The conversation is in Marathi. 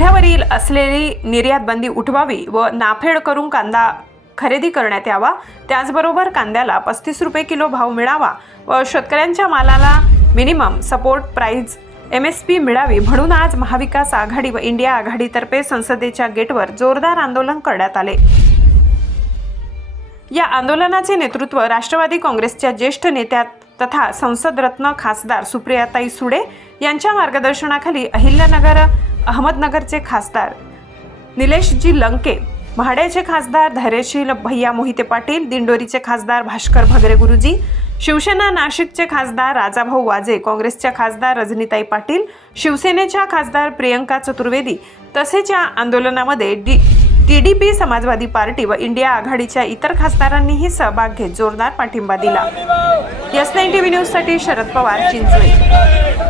कांद्यावरील असलेली निर्यात बंदी उठवावी व नाफेड करून कांदा खरेदी करण्यात यावा. त्याचबरोबर कांद्याला पस्तीस रुपये किलो भाव मिळावा व शेतकऱ्यांच्या मालाला minimum support price M S P मिळावी म्हणून आज महाविकास आघाडी व इंडिया आघाडीतर्फे संसदेच्या गेटवर जोरदार आंदोलन करण्यात आले. या आंदोलनाचे नेतृत्व राष्ट्रवादी काँग्रेसच्या ज्येष्ठ नेत्या तथा संसदरत्न खासदार सुप्रियाताई सुडे यांच्या मार्गदर्शनाखाली अहिल्यानगर अहमदनगरचे खासदार. निलेशजी लंके महाड्याचे खासदार धैर्यशील भैया मोहिते पाटील दिंडोरीचे खासदार भास्कर भगरे गुरुजी शिवसेना नाशिकचे खासदार राजाभाऊ वाजे काँग्रेसच्या खासदार रजनीताई पाटील शिवसेनेच्या खासदार प्रियंका चतुर्वेदी तसेच या आंदोलनामध्ये D T D P Samajwadi party व इंडिया आघाडीच्या इतर खासदारांनीही सहभाग घेत जोरदार पाठिंबा दिला. एस नाईन टी व्ही न्यूजसाठी शरद पवार चिंचवे